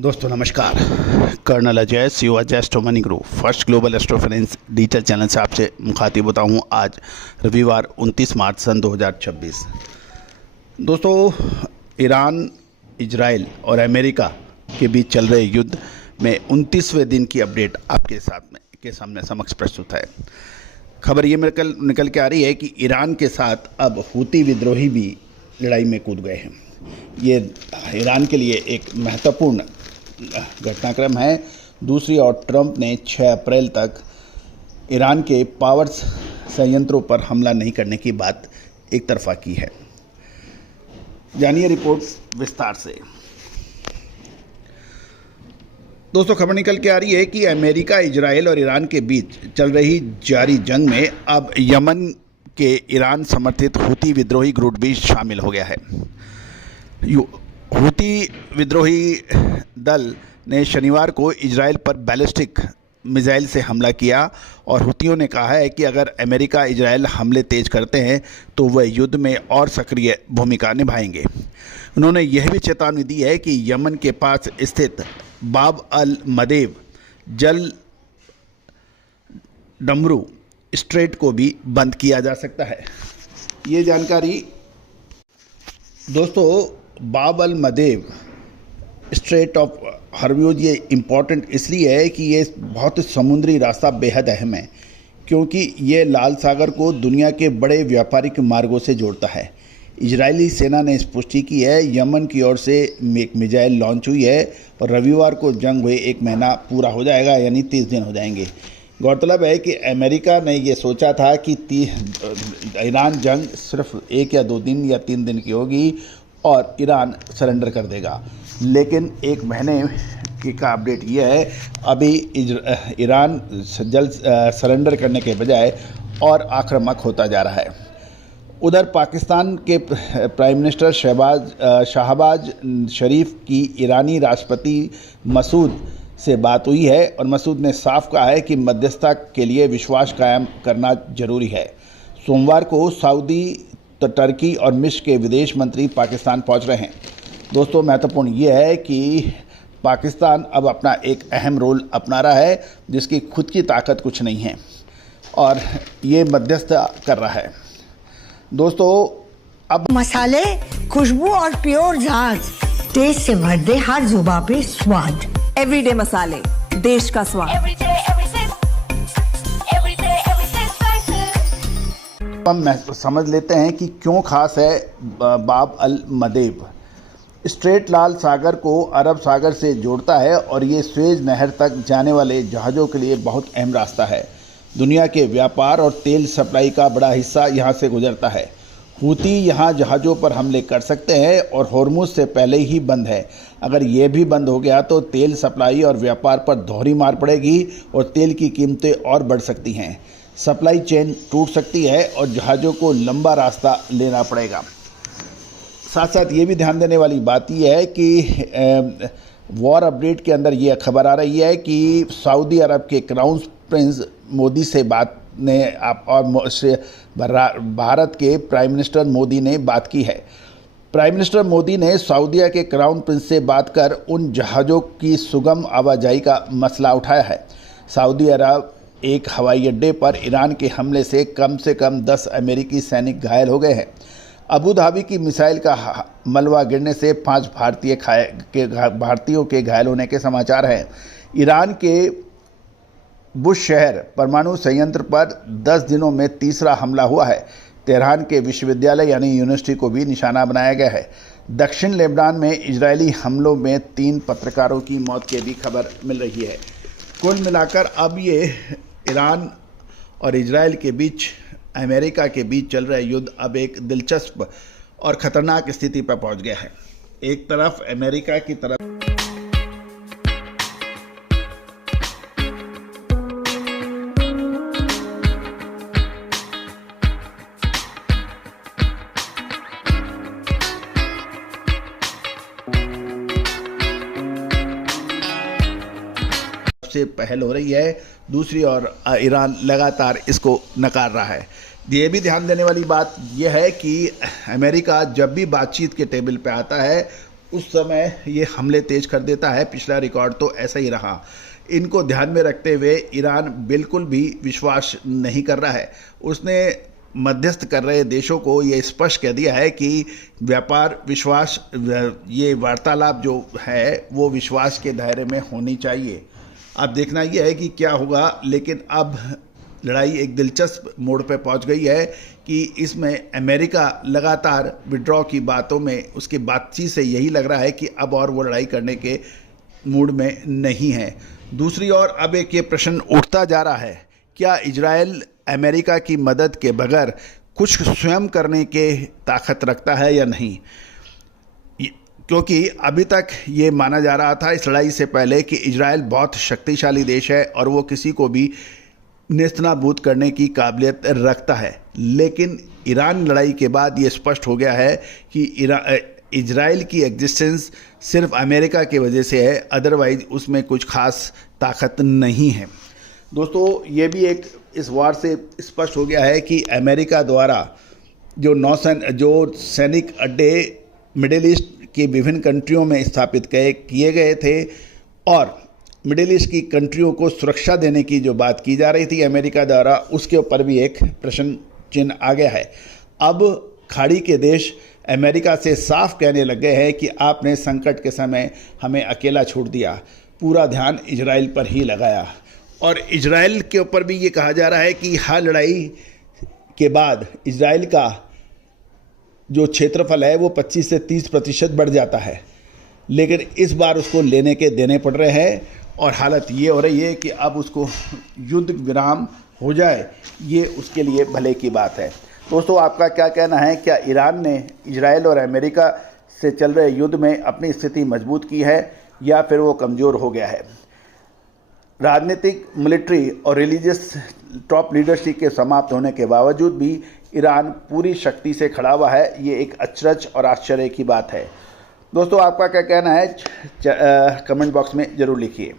दोस्तों नमस्कार। कर्नल अजय युवा astro money group first global astro finance digital channel से आपसे मुखातिब होता हूँ। आज रविवार 29 मार्च सन 2026। दोस्तों, ईरान, इजराइल और अमेरिका के बीच चल रहे युद्ध में 29वें दिन की अपडेट आपके सामने समक्ष प्रस्तुत है। खबर ये निकल के आ रही है कि ईरान के साथ अब हूती विद्रोही भी लड़ाई में कूद गए हैं। ये ईरान के लिए एक महत्वपूर्ण घटनाक्रम है। दूसरी ओर ट्रंप ने 6 अप्रैल तक ईरान के पावर संयंत्रों पर हमला नहीं करने की बात एक तरफा की है। जानिए रिपोर्ट विस्तार से। दोस्तों, खबर निकल के आ रही है कि अमेरिका, इजराइल और ईरान के बीच चल रही जारी जंग में अब यमन के ईरान समर्थित हूती विद्रोही ग्रुप भी शामिल हो गया है। हूती विद्रोही दल ने शनिवार को इजराइल पर बैलिस्टिक मिसाइल से हमला किया और हूतियों ने कहा है कि अगर अमेरिका इजराइल हमले तेज करते हैं तो वह युद्ध में और सक्रिय भूमिका निभाएंगे। उन्होंने यह भी चेतावनी दी है कि यमन के पास स्थित बाब अल मदेब जल डमरू स्ट्रेट को भी बंद किया जा सकता है। ये जानकारी दोस्तों, बाब अल मदेब स्ट्रेट ऑफ हॉर्मुज़ ये इम्पॉर्टेंट इसलिए है कि ये बहुत समुद्री रास्ता बेहद अहम है, क्योंकि ये लाल सागर को दुनिया के बड़े व्यापारिक मार्गों से जोड़ता है। इजरायली सेना ने इस पुष्टि की है। यमन की ओर से एक मिसाइल लॉन्च हुई है और रविवार को जंग हुए 1 महीना पूरा हो जाएगा, यानी 30 दिन हो जाएंगे। गौरतलब है कि अमेरिका ने ये सोचा था कि ईरान जंग सिर्फ 1 या 2 दिन या 3 दिन की होगी और ईरान सरेंडर कर देगा, लेकिन 1 महीने का अपडेट ये है, अभी ईरान जल्द सरेंडर करने के बजाय और आक्रामक होता जा रहा है। उधर पाकिस्तान के प्राइम मिनिस्टर शहबाज शरीफ की ईरानी राष्ट्रपति मसूद से बात हुई है और मसूद ने साफ कहा है कि मध्यस्थता के लिए विश्वास कायम करना जरूरी है। सोमवार को सऊदी, टर्की और मिस्र के विदेश मंत्री पाकिस्तान पहुंच रहे हैं। दोस्तों, महत्वपूर्ण ये है कि पाकिस्तान अब अपना एक अहम रोल अपना रहा है, जिसकी खुद की ताकत कुछ नहीं है और ये मध्यस्थ कर रहा है। दोस्तों, अब मसाले, खुशबू और प्योर झांझ टेस्ट से भर दे हर जुबां पे स्वाद। एवरीडे मसाले, देश का स्वाद। हम समझ लेते हैं कि क्यों खास है बाब अल मदेब। स्ट्रेट लाल सागर को अरब सागर से जोड़ता है और ये स्वेज नहर तक जाने वाले जहाज़ों के लिए बहुत अहम रास्ता है। दुनिया के व्यापार और तेल सप्लाई का बड़ा हिस्सा यहाँ से गुजरता है। हूती यहाँ जहाज़ों पर हमले कर सकते हैं और हॉर्मुज़ से पहले ही बंद है। अगर ये भी बंद हो गया तो तेल सप्लाई और व्यापार पर दोहरी मार पड़ेगी और तेल की कीमतें और बढ़ सकती हैं। सप्लाई चेन टूट सकती है और जहाज़ों को लंबा रास्ता लेना पड़ेगा। साथ साथ ये भी ध्यान देने वाली बात यह है कि वॉर अपडेट के अंदर ये खबर आ रही है कि सऊदी अरब के क्राउन प्रिंस मोदी से बात ने और भारत के प्राइम मिनिस्टर मोदी ने बात की है। प्राइम मिनिस्टर मोदी ने सऊदीया के क्राउन प्रिंस से बात कर उन जहाज़ों की सुगम आवाजाही का मसला उठाया है। सऊदी अरब एक हवाई अड्डे पर ईरान के हमले से कम 10 अमेरिकी सैनिक घायल हो गए हैं। अबू धाबी की मिसाइल का मलबा गिरने से 5 भारतीयों के घायल होने के समाचार हैं। ईरान के बुश शहर परमाणु संयंत्र पर 10 दिनों में तीसरा हमला हुआ है। तेहरान के विश्वविद्यालय यानी यूनिवर्सिटी को भी निशाना बनाया गया है। दक्षिण लेबनान में इजरायली हमलों में 3 पत्रकारों की मौत की भी खबर मिल रही है। कुल मिलाकर अब ये ईरान और इजराइल के बीच, अमेरिका के बीच चल रहा युद्ध अब एक दिलचस्प और ख़तरनाक स्थिति पर पहुंच गया है। एक तरफ अमेरिका की तरफ से पहल हो रही है, दूसरी ओर ईरान लगातार इसको नकार रहा है। ये भी ध्यान देने वाली बात यह है कि अमेरिका जब भी बातचीत के टेबल पे आता है उस समय ये हमले तेज कर देता है। पिछला रिकॉर्ड तो ऐसा ही रहा। इनको ध्यान में रखते हुए ईरान बिल्कुल भी विश्वास नहीं कर रहा है। उसने मध्यस्थ कर रहे देशों को ये स्पष्ट कह दिया है कि व्यापार विश्वास, ये वार्तालाप जो है वो विश्वास के दायरे में होनी चाहिए। अब देखना यह है कि क्या होगा, लेकिन अब लड़ाई एक दिलचस्प मोड़ पे पहुंच गई है कि इसमें अमेरिका लगातार विड्रॉ की बातों में, उसकी बातचीत से यही लग रहा है कि अब और वो लड़ाई करने के मूड में नहीं है। दूसरी ओर अब एक ये प्रश्न उठता जा रहा है, क्या इजराइल अमेरिका की मदद के बगैर कुछ स्वयं करने के ताकत रखता है या नहीं? क्योंकि अभी तक ये माना जा रहा था इस लड़ाई से पहले कि इजराइल बहुत शक्तिशाली देश है और वो किसी को भी नेस्तनाबूद करने की काबिलियत रखता है। लेकिन ईरान लड़ाई के बाद ये स्पष्ट हो गया है कि इजराइल की एग्जिस्टेंस सिर्फ अमेरिका की वजह से है, अदरवाइज उसमें कुछ खास ताकत नहीं है। दोस्तों, ये भी एक इस वार से स्पष्ट हो गया है कि अमेरिका द्वारा जो सैनिक अड्डे मिडिल ईस्ट की विभिन्न कंट्रियों में स्थापित किए गए थे और मिडिल ईस्ट की कंट्रियों को सुरक्षा देने की जो बात की जा रही थी अमेरिका द्वारा, उसके ऊपर भी एक प्रश्न चिन्ह आ गया है। अब खाड़ी के देश अमेरिका से साफ कहने लग गए हैं कि आपने संकट के समय हमें अकेला छोड़ दिया, पूरा ध्यान इजराइल पर ही लगाया। और इजराइल के ऊपर भी ये कहा जा रहा है कि हर लड़ाई के बाद इजराइल का जो क्षेत्रफल है वो 25 से 30% बढ़ जाता है, लेकिन इस बार उसको लेने के देने पड़ रहे हैं और हालत ये हो रही है कि अब उसको युद्ध विराम हो जाए, ये उसके लिए भले की बात है। दोस्तों, आपका क्या कहना है? क्या ईरान ने इजराइल और अमेरिका से चल रहे युद्ध में अपनी स्थिति मजबूत की है या फिर वो कमज़ोर हो गया है? राजनीतिक, मिलिट्री और रिलीजियस टॉप लीडरशिप के समाप्त होने के बावजूद भी ईरान पूरी शक्ति से खड़ा हुआ है, ये एक अचरज और आश्चर्य की बात है। दोस्तों, आपका क्या कहना है? कमेंट बॉक्स में ज़रूर लिखिए।